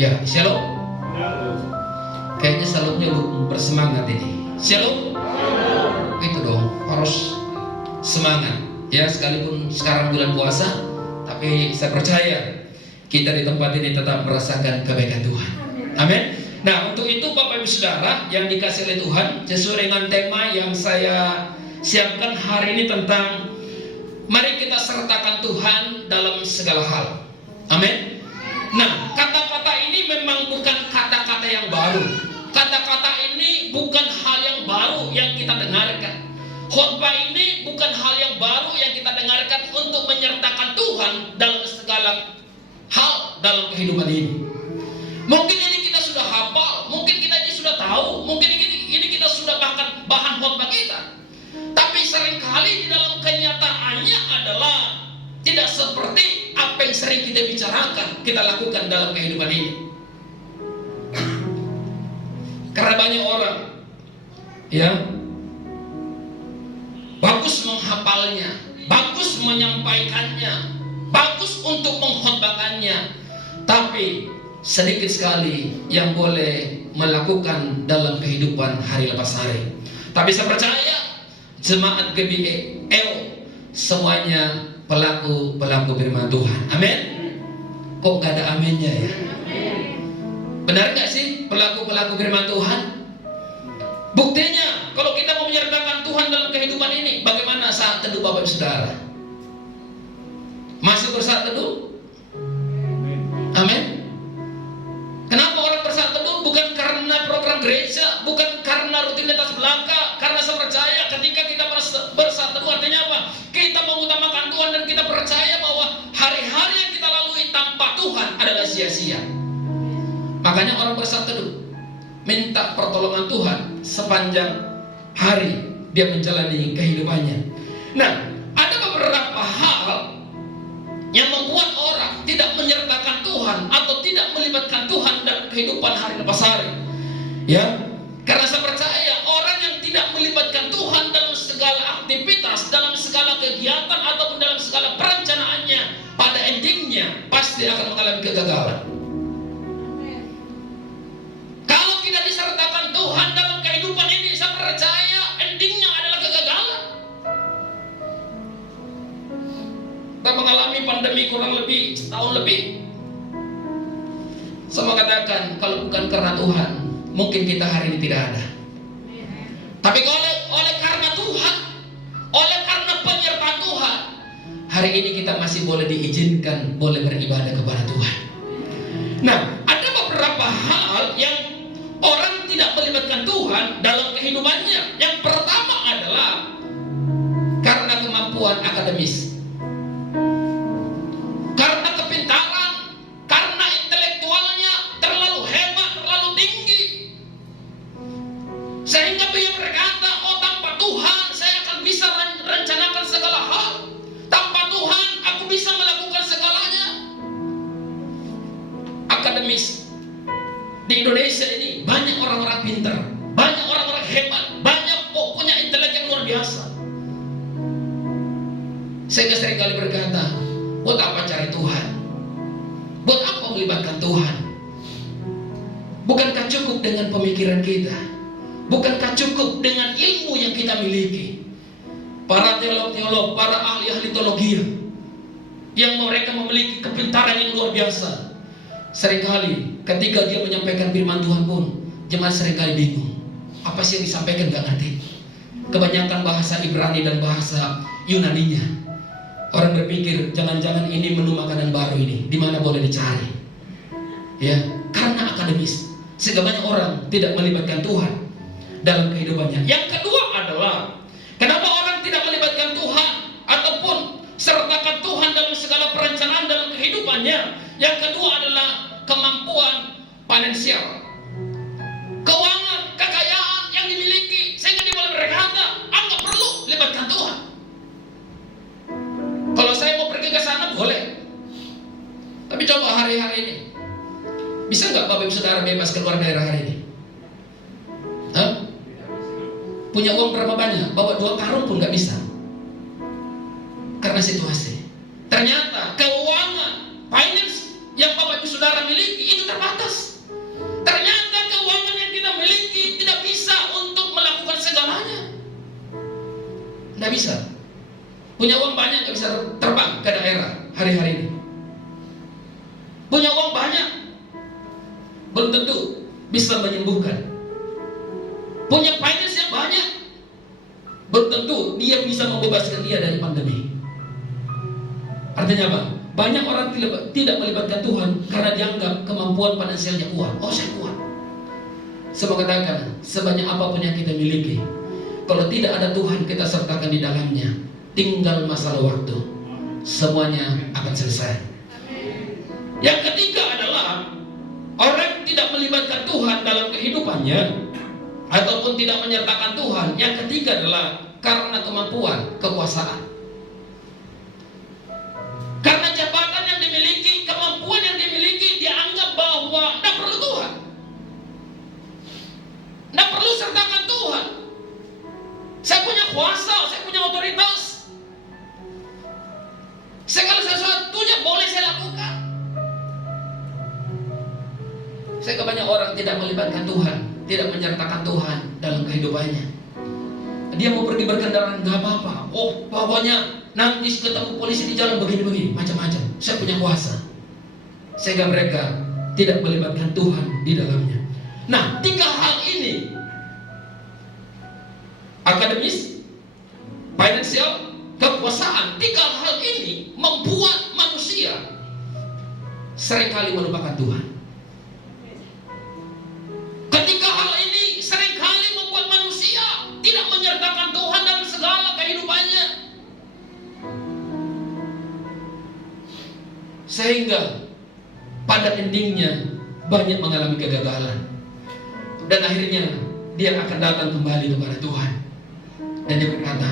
Ya, shalom. Kayaknya salutnya bersemangat ini. Shalom. Itu dong, harus semangat. Ya, sekalipun sekarang bulan puasa, tapi saya percaya kita di tempat ini tetap merasakan kebaikan Tuhan. Amin. Nah, untuk itu Bapak Ibu Saudara yang dikasih oleh Tuhan, sesuai dengan tema yang saya siapkan hari ini tentang mari kita sertakan Tuhan dalam segala hal. Amin. Nah, kata-kata ini memang bukan kata-kata yang baru. Kata-kata ini bukan hal yang baru yang kita dengarkan. Khotbah ini bukan hal yang baru yang kita dengarkan untuk menyertakan Tuhan dalam segala hal dalam kehidupan ini. Mungkin ini kita sudah hafal, mungkin kita ini sudah tahu, mungkin ini kita sudah bahkan bahan khotbah kita. Tapi seringkali di dalam kenyataannya adalah tidak seperti apa yang sering kita bicarakan, kita lakukan dalam kehidupan ini. Karena banyak orang ya bagus menghafalnya, bagus menyampaikannya, bagus untuk mengkhotbahkannya, tapi sedikit sekali yang boleh melakukan dalam kehidupan hari lepas hari. Tapi saya percaya jemaat GBL semuanya pelaku firman Tuhan. Amin. Kok gak ada aminnya ya? Benar gak sih pelaku firman Tuhan? Buktinya kalau kita mau menyertakan Tuhan dalam kehidupan ini, bagaimana saat teduh Bapak Ibu Saudara? Masih bersaat teduh? Amin. Kenapa orang bersaat teduh? Bukan karena program gereja, bukan karena rutinitas belaka. Karena saya percaya ketika kita bersaat teduh artinya apa? Kita mengutamakan Tuhan dan kita percaya bahwa hari-hari yang kita lalui tanpa Tuhan adalah sia-sia. Makanya orang bersaat teduh minta pertolongan Tuhan sepanjang hari dia menjalani kehidupannya. Nah, ada beberapa hal yang membuat orang tidak menyertakan Tuhan atau tidak melibatkan Tuhan dalam kehidupan hari lepas hari. Ya, karena saya percaya orang yang tidak melibatkan Tuhan dalam segala aktivitas, dalam segala kegiatan ataupun dalam segala perencanaannya, pada endingnya pasti akan mengalami kegagalan. Kalau tidak disertakan Tuhan dalam kehidupan ini, saya percaya endingnya adalah kegagalan. Kita mengalami pandemi kurang lebih setahun lebih. Saya mengatakan kalau bukan karena Tuhan, mungkin kita hari ini tidak ada. Tapi oleh karena Tuhan, oleh karena penyertaan Tuhan, hari ini kita masih boleh diizinkan, boleh beribadah kepada Tuhan. Nah, ada beberapa hal yang orang tidak melibatkan Tuhan dalam kehidupannya. Yang pertama adalah karena kemampuan akademis, karena kepintaran, karena intelektualnya terlalu hebat, terlalu tinggi, sehingga dia berkata, oh tanpa Tuhan saya akan bisa rencanakan segala hal, tanpa Tuhan aku bisa melakukan segalanya. Akademis di Indonesia ini banyak orang-orang pintar, banyak orang-orang hebat, banyak pokoknya intelek yang luar biasa. Sehingga seringkali berkata, buat apa cari Tuhan? Buat apa melibatkan Tuhan? Bukankah cukup dengan pemikiran kita? Bukankah cukup dengan ilmu yang kita miliki? Para teolog-teolog, para ahli-ahli teologi yang mereka memiliki kepintaran yang luar biasa, seringkali ketika dia menyampaikan firman Tuhan pun jemaat seringkali bingung. Apa sih yang disampaikan, gak ngerti. Kebanyakan bahasa Ibrani dan bahasa Yunaninya. Orang berpikir jangan-jangan ini menu makanan baru ini, di mana boleh dicari. Ya, karena akademis. Sehingga banyak orang tidak melibatkan Tuhan dalam kehidupannya. Yang kedua adalah kenapa orang tidak melibatkan Tuhan ataupun sertakan Tuhan dalam segala perencanaan dalam kehidupannya. Yang kedua adalah kemampuan finansial, keuangan, kekayaan yang dimiliki, sehingga dia boleh berkata, nggak perlu libatkan Tuhan. Kalau saya mau pergi ke sana boleh, tapi coba hari-hari ini bisa nggak Bapak Ibu Saudara bebas keluar daerah hari ini? Hah? Punya uang berapa banyak? Bawa 2 karung pun nggak bisa, karena situasi. Ternyata keuangan, finance yang Bapak Ibu Saudara miliki itu terbatas. bisa. Punya uang banyak nggak bisa terbang ke daerah hari-hari ini. Punya uang banyak belum tentu bisa menyembuhkan. Punya finance yang banyak belum tentu dia bisa membebaskan dia dari pandemi. Artinya apa? Banyak orang tidak melibatkan Tuhan karena dianggap kemampuan finansialnya kuat. Oh, saya kuat. Saya katakan, sebanyak apapun yang kita miliki, kalau tidak ada Tuhan kita sertakan di dalamnya, tinggal masalah waktu, semuanya akan selesai. Yang ketiga adalah orang tidak melibatkan Tuhan dalam kehidupannya ataupun tidak menyertakan Tuhan. Yang ketiga adalah karena kemampuan, kekuasaan. Karena jabatan yang dimiliki, kemampuan yang dimiliki, dia anggap bahwa tidak perlu Tuhan, tidak perlu sertakan Tuhan. Saya punya kuasa, saya punya otoritas, segala sesuatunya boleh saya lakukan. Saya banyak orang tidak melibatkan Tuhan, tidak menyertakan Tuhan dalam kehidupannya. Dia mau pergi berkendaraan, nggak apa-apa. Oh, pokoknya nanti ketemu polisi di jalan begini-begini, macam-macam. Saya punya kuasa, sehingga mereka tidak melibatkan Tuhan di dalamnya. Nah, 3 hal ini, akademis, finansial, kekuasaan, 3 hal ini membuat manusia seringkali melupakan Tuhan. Ketika hal ini seringkali membuat manusia tidak menyertakan Tuhan dalam segala kehidupannya, sehingga pada endingnya banyak mengalami kegagalan, dan akhirnya dia akan datang kembali kepada Tuhan dan dia berkata,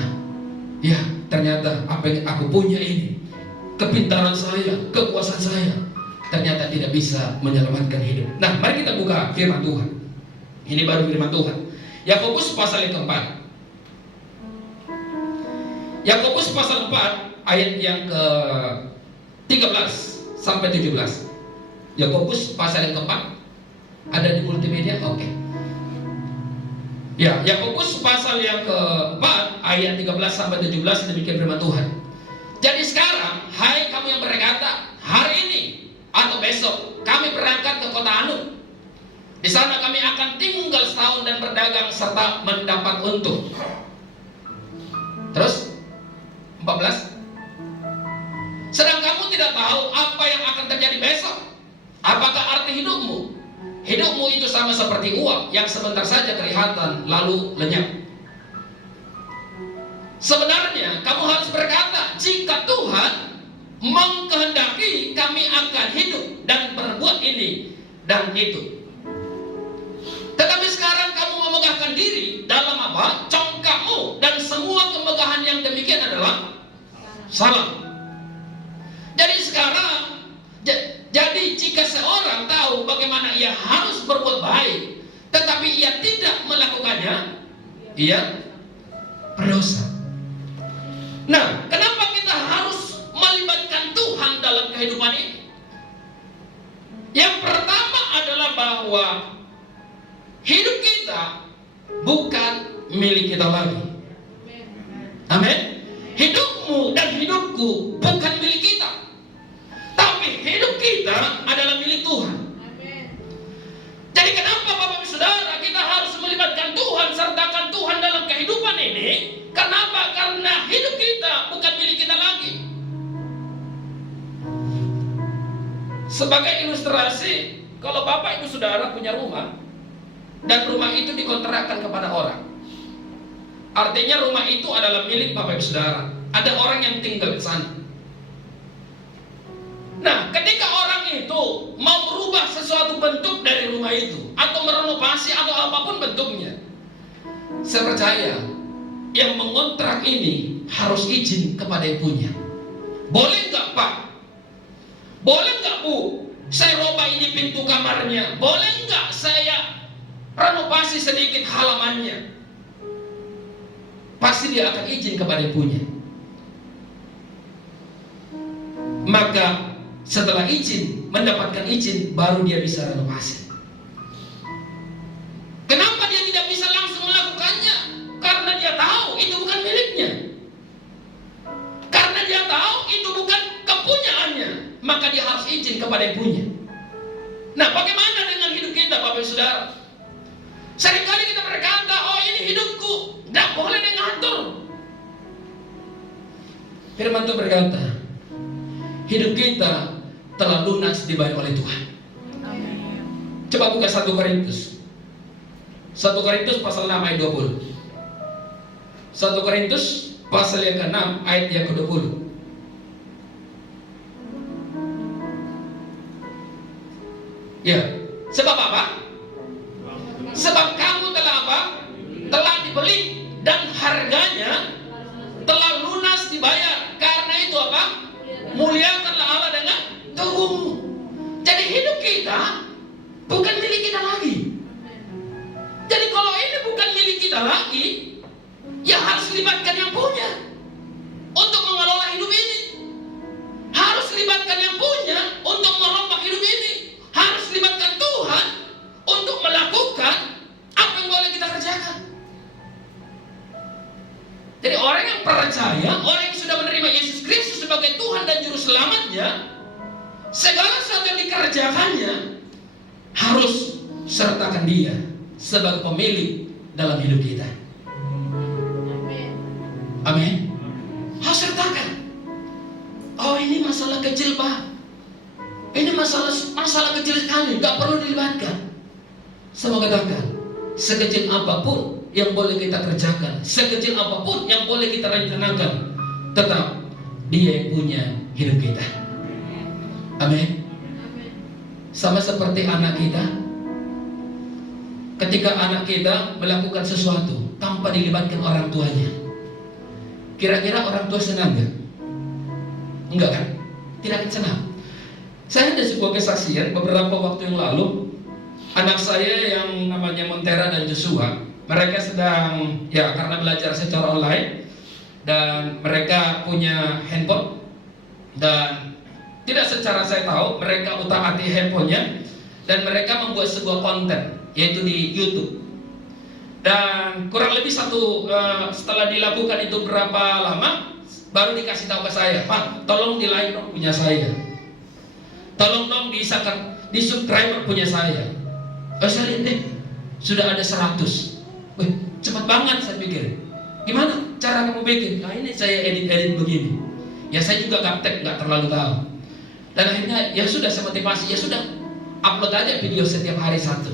ya ternyata apa yang aku punya ini, kepintaran saya, kekuasaan saya, ternyata tidak bisa menyelamatkan hidup. Nah, mari kita buka firman Tuhan. Ini baru firman Tuhan. Yakobus pasal yang keempat. Yakobus pasal 4 ayat yang ke 13 sampai 17. Yakobus pasal yang keempat. Ada di multimedia? Oke. Ya, Yakobus pasal yang keempat ayat 13 sampai 17, demikian firman Tuhan. Jadi sekarang, hai kamu yang berkata, hari ini atau besok kami berangkat ke kota Anu. Di sana kami akan tinggal setahun dan berdagang serta mendapat untung. Terus 14. Sedang kamu tidak tahu apa yang akan terjadi besok. Apakah arti hidupmu? Hidupmu itu sama seperti uap yang sebentar saja kelihatan lalu lenyap. Sebenarnya kamu harus berkata, jika Tuhan mengkehendaki kami akan hidup dan berbuat ini dan itu. Tetapi sekarang kamu memegahkan diri dalam apa? Congkakmu, dan semua kemegahan yang demikian adalah salah. Jadi sekarang, jadi jika seorang tahu bagaimana ia harus berbuat baik, tetapi ia tidak melakukannya, ia berdosa. Nah, kenapa kita harus melibatkan Tuhan dalam kehidupan ini? Yang pertama adalah bahwa hidup kita bukan milik kita lagi. Amin. Hidupmu dan hidupku bukan milik kita, tapi hidup kita adalah milik Tuhan. Jadi kenapa Bapak Ibu Saudara kita harus melibatkan Tuhan, sertakan Tuhan dalam kehidupan ini? Kenapa? Karena hidup kita bukan milik kita lagi. Sebagai ilustrasi, kalau Bapak Ibu Saudara punya rumah dan rumah itu dikontrakkan kepada orang, artinya rumah itu adalah milik Bapak Ibu Saudara. Ada orang yang tinggal di sana. Nah, ketika orang itu mau merubah sesuatu bentuk dari rumah itu, atau merenovasi atau apapun bentuknya, saya percaya yang mengontrak ini harus izin kepada yang punya. Boleh nggak Pak? Boleh nggak Bu? Saya rubah ini pintu kamarnya. Boleh nggak saya renovasi sedikit halamannya? Pasti dia akan izin kepada yang punya. Maka setelah izin, mendapatkan izin, baru dia bisa renovasi. Kenapa dia tidak bisa langsung melakukannya? Karena dia tahu itu bukan miliknya. maka dia harus izin kepada yang punya. Nah, bagaimana dengan hidup kita, Bapak Ibu Saudara? Seringkali kita berkata, oh ini hidupku, tidak boleh diatur. Firman Tuhan berkata, hidup kita telah lunas dibayar oleh Tuhan. Coba buka 1 Korintus. 1 Korintus pasal 6 ayat 20. 1 Korintus pasal yang ke-6 ayat yang ke-20. Ya, sebab apa? Sebab kamu telah apa? Telah dibeli dan harganya telah lunas dibayar. Karena itu apa? Muliakanlah Allah dengan tubuhmu. Jadi hidup kita bukan milik kita lagi. Jadi kalau ini bukan milik kita lagi, ya harus libatkan yang punya untuk mengelola hidup ini. Harus libatkan yang punya untuk merombak hidup ini. Harus libatkan Tuhan untuk melakukan apa yang boleh kita kerjakan. Jadi orang yang percaya, orang yang sudah menerima Yesus Kristus sebagai Tuhan dan Juru Selamatnya, segala sesuatu yang dikerjakannya harus sertakan Dia sebagai pemilik dalam hidup kita. Amin. Harus sertakan. Oh, ini masalah kecil, Pak. Ini masalah kecil sekali, nggak perlu dilibatkan. Sama katakan, sekecil apapun yang boleh kita kerjakan, sekecil apapun yang boleh kita rencanakan, tetap Dia yang punya hidup kita. Amin. Sama seperti anak kita. Ketika anak kita melakukan sesuatu tanpa dilibatkan orang tuanya, kira-kira orang tua senang nggak? Enggak kan? Tidak akan senang. Saya ada sebuah kesaksian beberapa waktu yang lalu. Anak saya yang namanya Montera dan Joshua, mereka sedang karena belajar secara online, dan mereka punya handphone, dan tidak secara saya tahu mereka utak-atik handphonenya, dan mereka membuat sebuah konten, yaitu di YouTube. Dan kurang lebih setelah dilakukan itu berapa lama, baru dikasih tahu ke saya, Pak, tolong di like dong punya saya, tolong dong di subscribe punya saya. Saya lihat sudah ada 100. Wih, cepat banget saya pikir. Gimana cara kamu bikin? Nah, ini saya edit begini. Ya saya juga gaptek, nggak terlalu tahu. Dan akhirnya ya sudah, saya motivasi, ya sudah, upload aja video setiap hari 1.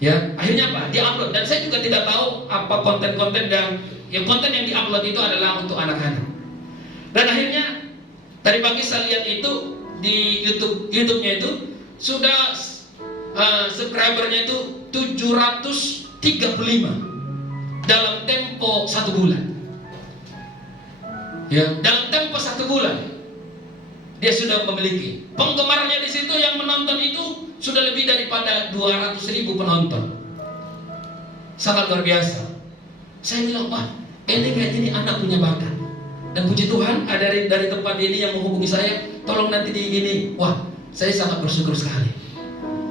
Ya, akhirnya apa? Di-upload. Dan saya juga tidak tahu apa konten-konten konten yang di-upload itu adalah untuk anak-anak. Dan akhirnya tadi pagi saya lihat itu di YouTube-nya itu sudah subscribernya itu 735 dalam tempo 1 bulan. Ya, dalam tempo 1 bulan dia sudah memiliki penggemarnya di situ, yang menonton itu sudah lebih daripada 200.000 penonton. Sangat luar biasa. Saya bilang, Pak, ini kayak ini anak punya bakat. Dan puji Tuhan ada dari tempat ini yang menghubungi saya, tolong nanti di ini. Wah, saya sangat bersyukur sekali.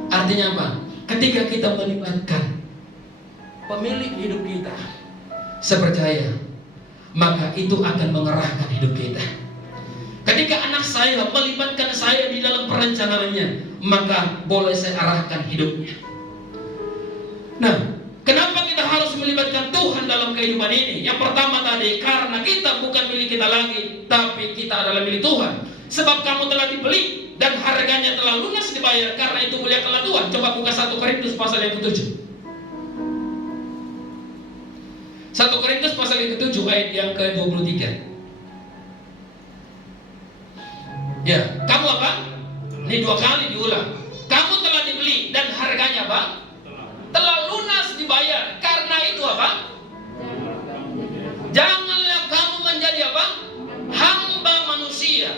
Artinya apa? Ketika kita melibatkan pemilik hidup kita, saya percaya maka itu akan mengerahkan hidup kita. Ketika anak saya melibatkan saya di dalam perencanaannya, maka boleh saya arahkan hidupnya. Nah, kenapa kita harus melibatkan Tuhan dalam kehidupan ini? Yang pertama tadi, karena kita bukan milik kita lagi, tapi kita adalah milik Tuhan. Sebab kamu telah dibeli dan harganya telah lunas dibayar, karena itu muliakanlah Tuhan. Coba buka 1 Korintus pasal yang ke-7. 1 Korintus pasal yang ke-7 ayat yang ke-23. Ya, kamu apa? Ini 2 kali diulang. Kamu telah dibeli dan harganya apa? Telah lunas dibayar. Karena itu apa? Janganlah kamu menjadi apa? Hamba manusia.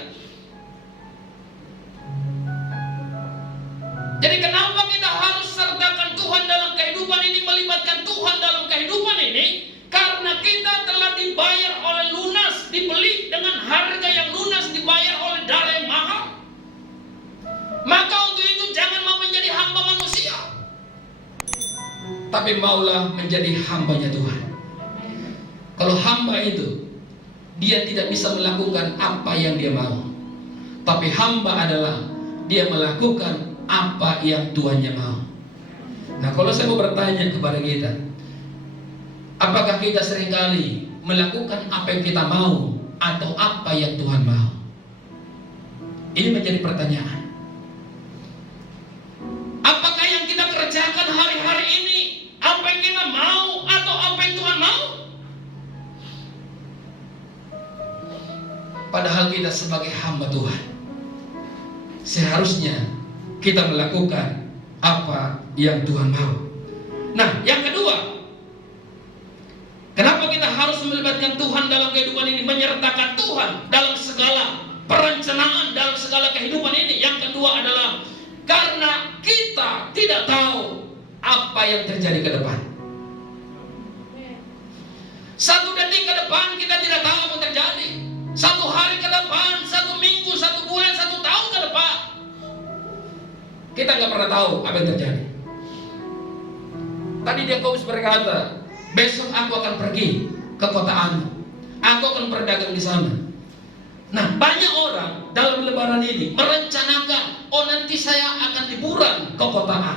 Jadi kenapa kita harus sertakan Tuhan dalam kehidupan ini, melibatkan Tuhan dalam kehidupan ini? Karena kita telah dibayar oleh lunas, dibeli dengan harga yang lunas, dibayar oleh darah yang mahal. Maka untuk itu jangan mau menjadi hamba manusia, tapi maulah menjadi hambanya Tuhan. Kalau hamba itu, dia tidak bisa melakukan apa yang dia mau, Tapi hamba adalah dia melakukan apa yang Tuhannya mau. Nah, kalau saya mau bertanya kepada kita, apakah kita seringkali melakukan apa yang kita mau atau apa yang Tuhan mau? Ini menjadi pertanyaan. Apakah yang kita kerjakan hari-hari ini apa yang kita mau atau apa yang Tuhan mau? Padahal kita sebagai hamba Tuhan, seharusnya kita melakukan apa yang Tuhan mau. Nah, yang kedua, kenapa kita harus melibatkan Tuhan dalam kehidupan ini, menyertakan Tuhan dalam segala perencanaan, dalam segala kehidupan ini? Yang kedua adalah karena kita tidak tahu apa yang terjadi ke depan. Satu detik ke depan kita tidak tahu apa yang terjadi. Satu hari ke depan, satu minggu, satu bulan, satu tahun ke depan, kita nggak pernah tahu apa yang terjadi. Tadi Yakobus berkata, besok aku akan pergi ke kota Anu, aku akan berdagang di sana. Nah, banyak orang dalam lebaran ini merencanakan, oh nanti saya akan liburan ke kota A.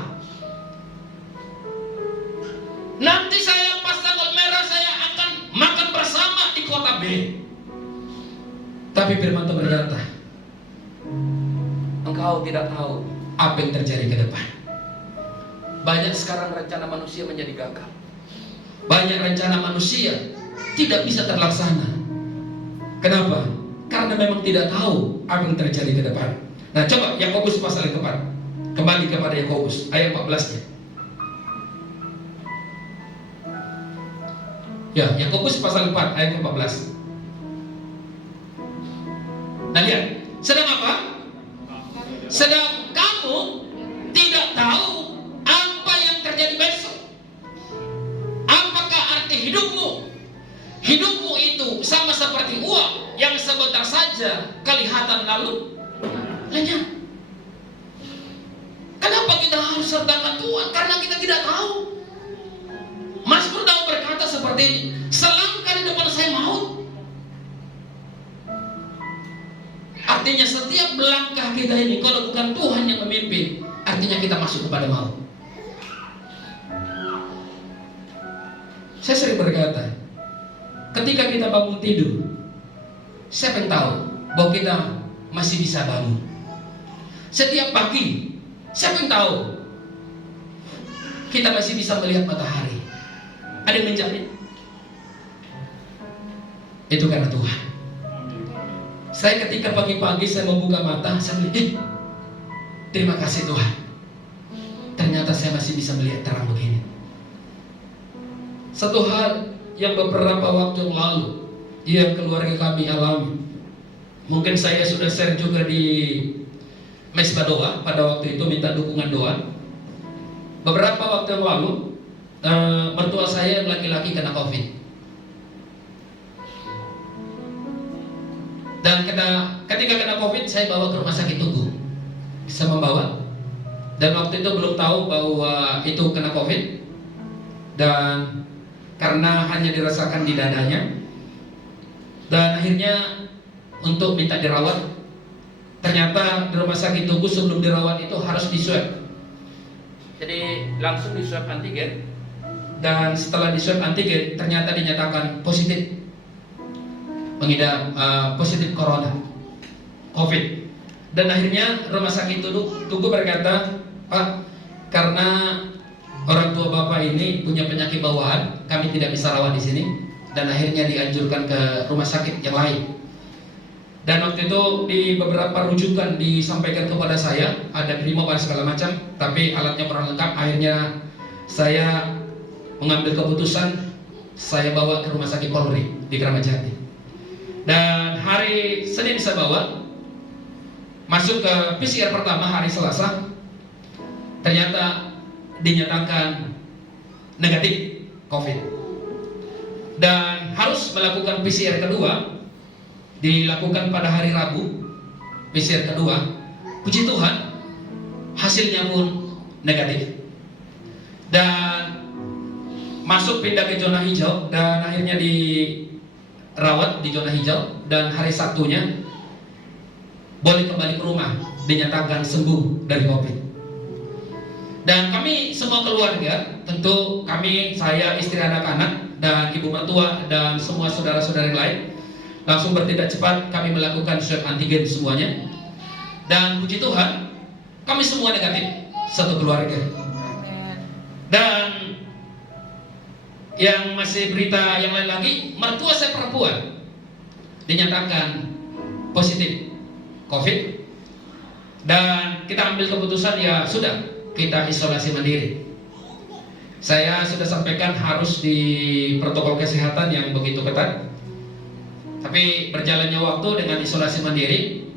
Nanti saya pas tanggal merah saya akan makan bersama di kota B. Tapi firman Tuhan berkata, engkau tidak tahu apa yang terjadi ke depan. Banyak sekarang rencana manusia menjadi gagal. Banyak rencana manusia tidak bisa terlaksana. Kenapa? Karena memang tidak tahu apa yang terjadi ke depan. Nah, coba Yakobus pasal yang keempat. Kembali kepada Yakobus ayat 14-nya. Ya, Yakobus pasal 4 ayat 14. Nah, lihat, sedang apa? Sedang kamu tidak tahu apa yang terjadi besok. Apakah arti hidupmu? Hidupmu itu sama seperti uang yang sebentar saja kelihatan lalu lenyap. Kenapa kita harus sertakan Tuhan? Karena kita tidak tahu. Mazmur Daud berkata seperti ini, selangkah di depan saya maut. Artinya setiap langkah kita ini, kalau bukan Tuhan yang memimpin, artinya kita masuk kepada maut. Saya sering berkata, ketika kita bangun tidur, siapa yang tahu bahwa kita masih bisa bangun? Setiap pagi, siapa yang tahu kita masih bisa melihat matahari? Ada yang menjamin? Itu karena Tuhan. Saya ketika pagi-pagi saya membuka mata, saya melihat, terima kasih Tuhan. Ternyata saya masih bisa melihat terang begini. Satu hal yang beberapa waktu yang lalu yang keluarga kami alami, mungkin saya sudah share juga di Mesbah Doa, pada waktu itu minta dukungan doa. Beberapa waktu yang lalu mertua saya laki-laki kena COVID. Dan ketika kena COVID, saya bawa ke rumah sakit Tugu, bisa membawa. Dan waktu itu belum tahu bahwa itu kena COVID. Dan karena hanya dirasakan di dadanya, dan akhirnya untuk minta dirawat, ternyata di rumah sakit Tugu sebelum dirawat itu harus diswab. Jadi langsung diswab antigen. Dan setelah diswab antigen, ternyata dinyatakan positif mengidap positif corona, COVID. Dan akhirnya rumah sakit Tugu berkata, Pak, karena orang tua Bapak ini punya penyakit bawaan, kami tidak bisa rawat di sini. Dan akhirnya dianjurkan ke rumah sakit yang lain. Dan waktu itu di beberapa rujukan disampaikan kepada saya, ada brimob dan segala macam, tapi alatnya kurang lengkap. Akhirnya saya mengambil keputusan, saya bawa ke rumah sakit Polri di Kramat Jati. Dan hari Senin saya bawa masuk ke PCR pertama hari Selasa, ternyata dinyatakan negatif COVID. Dan harus melakukan PCR kedua, dilakukan pada hari Rabu. PCR kedua, puji Tuhan, hasilnya pun negatif. Dan masuk pindah ke zona hijau, dan akhirnya dirawat di zona hijau. Dan hari Sabtunya boleh kembali ke rumah, dinyatakan sembuh dari COVID. Dan kami semua keluarga, tentu kami, saya, istri, anak-anak, dan ibu mertua, dan semua saudara-saudara yang lain, langsung bertindak cepat. Kami melakukan swab antigen semuanya. Dan puji Tuhan, kami semua negatif, satu keluarga. Dan yang masih berita yang lain lagi, mertua saya perempuan dinyatakan positif COVID. Dan kita ambil keputusan, ya sudah, kita isolasi mandiri. Saya sudah sampaikan harus di protokol kesehatan yang begitu ketat. Tapi berjalannya waktu dengan isolasi mandiri,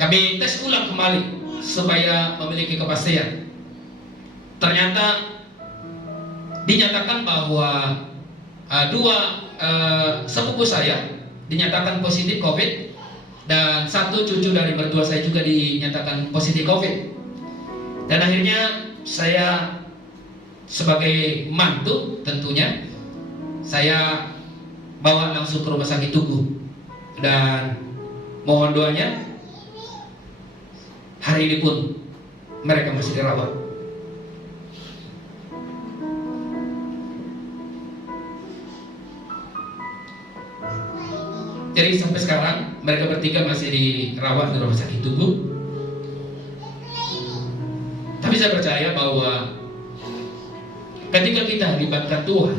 kami tes ulang kembali supaya memiliki kepastian. Ternyata dinyatakan bahwa dua sepupu saya dinyatakan positif COVID, dan satu cucu dari mertua saya juga dinyatakan positif COVID. Dan akhirnya saya sebagai mantu, tentunya saya bawa langsung ke rumah sakit Tugu, dan mohon doanya, hari ini pun mereka masih dirawat. Jadi sampai sekarang mereka bertiga masih dirawat di rumah sakit Tugu. Tapi saya percaya bahwa ketika kita libatkan Tuhan,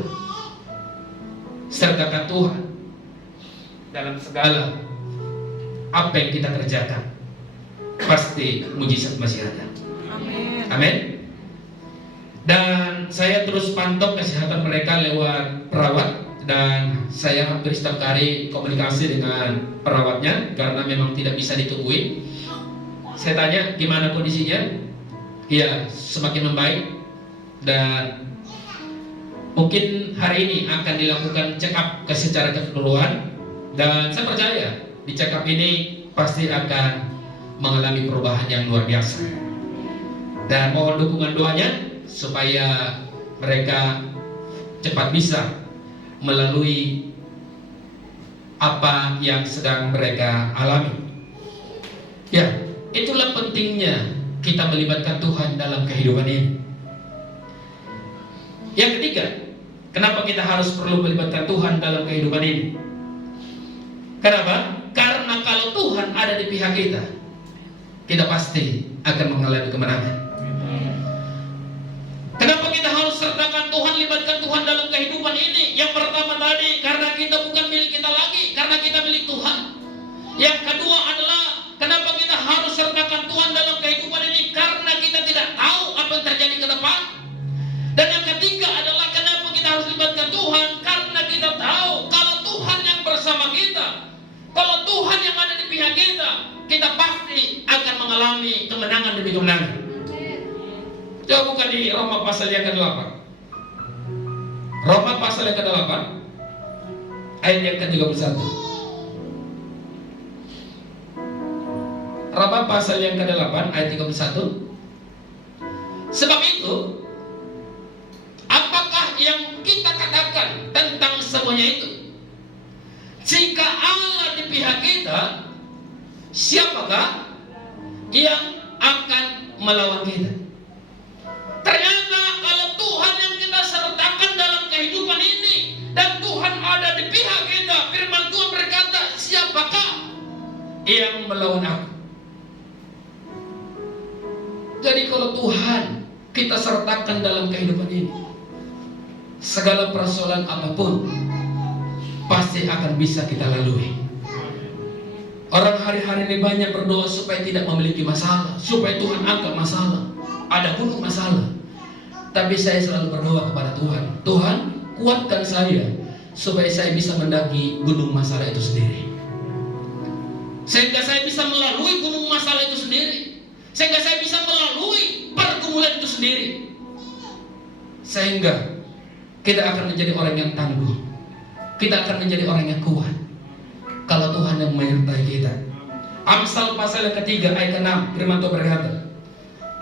sertakan Tuhan dalam segala apa yang kita kerjakan, pasti mujizat masih ada. Amin. Amin. Dan saya terus pantau kesehatan mereka lewat perawat, dan saya hampir setiap hari komunikasi dengan perawatnya karena memang tidak bisa ditungguin. Saya tanya gimana kondisinya, ya semakin membaik, dan mungkin hari ini akan dilakukan check up secara keseluruhan. Dan saya percaya di check up ini pasti akan mengalami perubahan yang luar biasa. Dan mohon dukungan doanya supaya mereka cepat bisa melalui apa yang sedang mereka alami. Ya, itulah pentingnya kita melibatkan Tuhan dalam kehidupan ini. Yang ketiga, kenapa kita harus perlu melibatkan Tuhan dalam kehidupan ini? Kenapa? Karena kalau Tuhan ada di pihak kita, kita pasti akan mengalami kemenangan. Kenapa kita harus sertakan Tuhan, libatkan Tuhan dalam kehidupan ini? Yang pertama tadi, karena kita bukan milik kita lagi, karena kita milik Tuhan. Yang kedua adalah, kenapa kita harus sertakan Tuhan dalam kehidupan ini? Karena kita tidak tahu apa yang terjadi ke depan. Dan yang ketiga adalah, kenapa kita harus libatkan Tuhan? Karena kita tahu kalau Tuhan yang bersama kita, kalau Tuhan yang ada di pihak kita, kita pasti akan mengalami kemenangan demi kemenangan. Coba buka di Roma pasal yang ke-8. Roma pasal yang ke-8 ayat yang ke-31. Roma pasal yang ke-8 ayat 31. Sebab itu, apakah yang kita katakan tentang semuanya itu? Jika Allah di pihak kita, siapakah yang akan melawan kita? Ternyata kalau Tuhan yang kita sertakan dalam kehidupan ini, dan Tuhan ada di pihak kita, firman Tuhan berkata, siapakah yang melawan aku? Jadi kalau Tuhan kita sertakan dalam kehidupan ini, segala persoalan apapun pasti akan bisa kita lalui. Orang hari-hari ini banyak berdoa supaya tidak memiliki masalah, supaya Tuhan angkat masalah. Ada gunung masalah, tapi saya selalu berdoa kepada Tuhan, Tuhan kuatkan saya supaya saya bisa mendaki gunung masalah itu sendiri, sehingga saya bisa melalui gunung masalah itu sendiri, sehingga saya bisa melalui pergumulan itu sendiri, sehingga kita akan menjadi orang yang tangguh, kita akan menjadi orang yang kuat kalau Tuhan yang menyertai kita. Amsal pasal yang ketiga ayat ke-6, firman Tuhan berkata,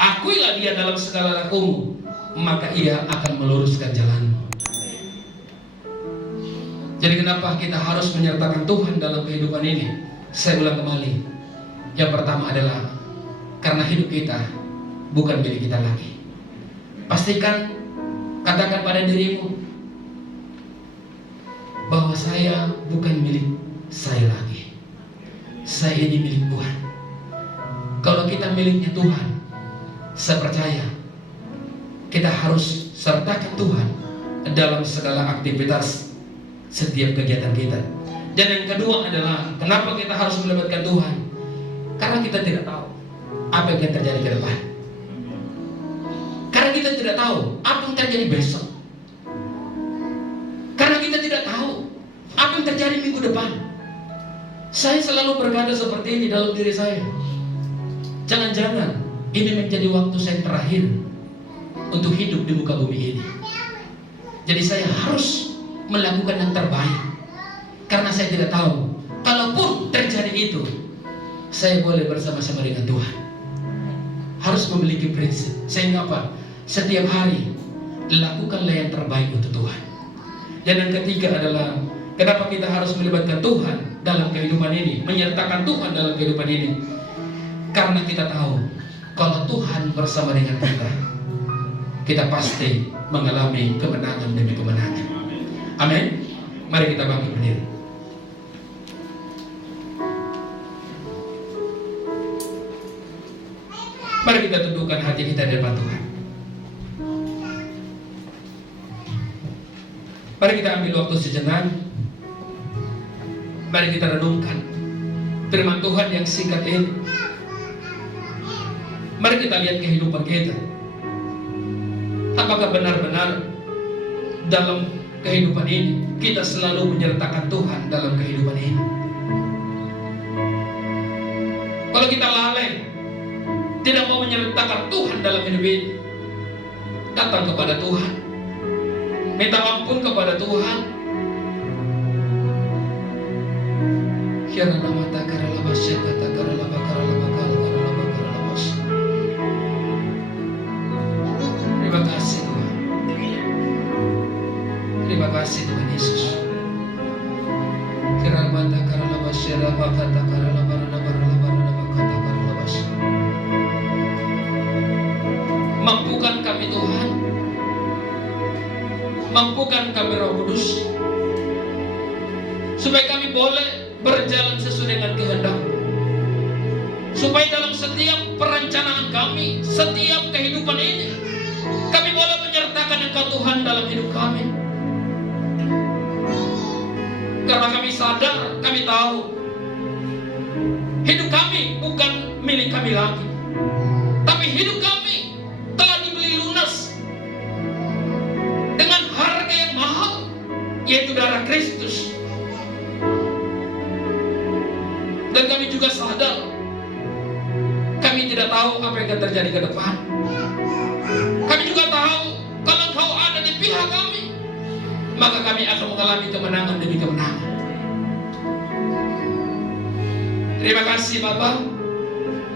akuilah dia dalam segala lakumu, maka ia akan meluruskan jalanmu. Jadi kenapa kita harus menyertakan Tuhan dalam kehidupan ini? Saya ulang kembali, Yang pertama adalah karena hidup kita bukan milik kita lagi. Pastikan, katakan pada dirimu bahwa saya bukan milik saya lagi. Saya ini milik Tuhan. Kalau kita miliknya Tuhan, saya percaya kita harus sertakan Tuhan dalam segala aktivitas setiap kegiatan kita. Dan yang kedua adalah kenapa kita harus melibatkan Tuhan? Karena kita tidak tahu apa yang akan terjadi ke depan. Karena kita tidak tahu apa yang terjadi besok. Karena kita tidak tahu apa yang terjadi minggu depan. Saya selalu berkata seperti ini dalam diri saya. Jangan-jangan ini menjadi waktu saya terakhir untuk hidup di muka bumi ini. Jadi saya harus melakukan yang terbaik. Karena saya tidak tahu, kalaupun terjadi itu, saya boleh bersama-sama dengan Tuhan. Harus memiliki prinsip. Sehingga apa? Setiap hari lakukanlah yang terbaik untuk Tuhan. Dan yang ketiga adalah kenapa kita harus melibatkan Tuhan dalam kehidupan ini, menyertakan Tuhan dalam kehidupan ini. Karena kita tahu kalau Tuhan bersama dengan kita pasti mengalami kemenangan demi kemenangan. Amin. Mari kita bangkit berdiri. Mari kita tundukkan hati kita di depan Tuhan. Mari kita ambil waktu sejenak. Mari kita renungkan firman Tuhan yang singkat ini. Mari kita lihat kehidupan kita. Apakah benar-benar dalam kehidupan ini kita selalu menyertakan Tuhan dalam kehidupan ini? Kalau kita lalai, tidak mau menyertakan Tuhan dalam hidup ini, datang kepada Tuhan, minta ampun kepada Tuhan. Terima kasih Tuhan. Terima kasih Tuhan Yesus. Mampukan kami Tuhan, mampukan kami Roh Kudus, supaya kami boleh berjalan sesuai dengan kehendak-Mu, supaya dalam setiap perencanaan kami, setiap kehidupan ini, kami boleh menyertakan Engkau Tuhan dalam hidup kami. Karena kami sadar, kami tahu hidup kami bukan milik kami lagi, tapi hidup kami telah dibeli lunas dengan harga yang mahal, yaitu darah Kristus. Dan kami juga sadar, kami tidak tahu apa yang akan terjadi ke depan. Kami juga tahu kalau Engkau ada di pihak kami, maka kami akan mengalami kemenangan demi kemenangan. Terima kasih Bapa.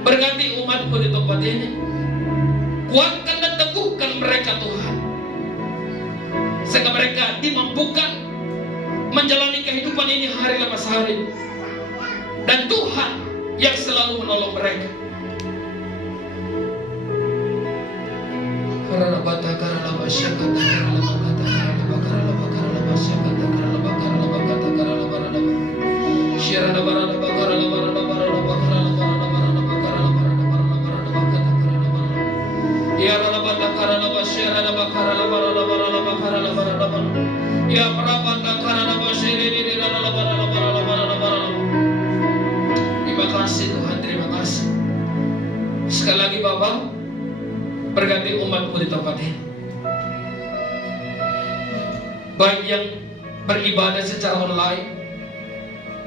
Berkati umat-Mu di tempat ini. Kuatkan dan teguhkan mereka Tuhan, sehingga mereka dimampukan menjalani kehidupan ini hari lepas hari. Dan Tuhan yang selalu menolong mereka. Terima kasih Tuhan, terima kasih. Sekali lagi Bapak, berkati umat-Mu di tempat ini, baik yang beribadah secara online,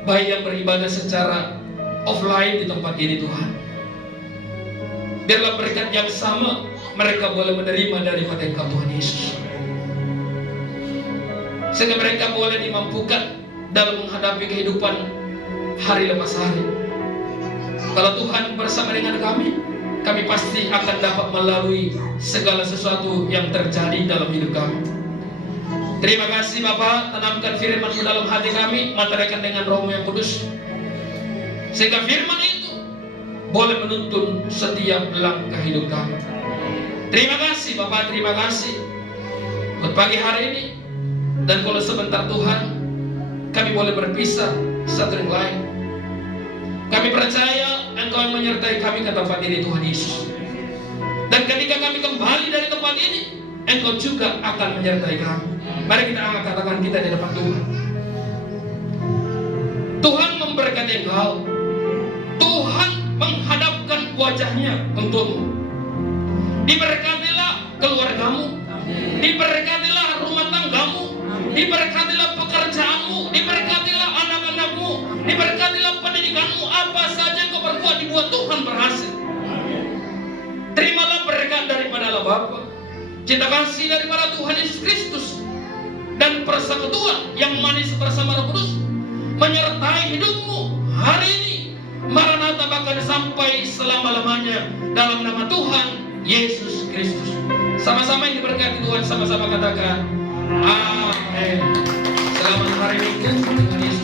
baik yang beribadah secara offline di tempat ini Tuhan. Biarlah berkat yang sama mereka boleh menerima daripada Engkau Tuhan Yesus, sehingga mereka boleh dimampukan dalam menghadapi kehidupan hari lepas hari. Kalau Tuhan bersama dengan kami pasti akan dapat melalui segala sesuatu yang terjadi dalam hidup kami. Terima kasih Bapa, tanamkan firman-Mu dalam hati kami, materikan dengan Roh-Mu yang kudus, sehingga firman itu boleh menuntun setiap langkah hidup kami. Terima kasih Bapak, terima kasih buat pagi hari ini. Dan kalau sebentar Tuhan kami boleh berpisah satu dengan lain, kami percaya Engkau yang menyertai kami ke tempat ini Tuhan Yesus. Dan ketika kami kembali dari tempat ini, Engkau juga akan menyertai kami. Mari kita angkat katakan kita di depan Tuhan. Tuhan memberkati Engkau. Tuhan menghadapkan wajahnya untukmu. Diberkatilah keluargamu, diberkatilah rumah tanggamu, diberkatilah pekerjaanmu, diberkatilah anak-anakmu, diberkatilah pendidikanmu. Apa saja yang kau berbuat dibuat Tuhan berhasil. Terimalah berkat daripada Allah Bapa, cinta kasih daripada Tuhan Yesus Kristus, dan persekutuan yang manis bersama Roh Kudus menyertai hidupmu hari ini, Maranatha, bahkan sampai selama-lamanya, dalam nama Tuhan Yesus Kristus. Sama-sama yang diberkati Tuhan, sama-sama katakan amin. Selamat hari Minggu, Tuhan Yesus.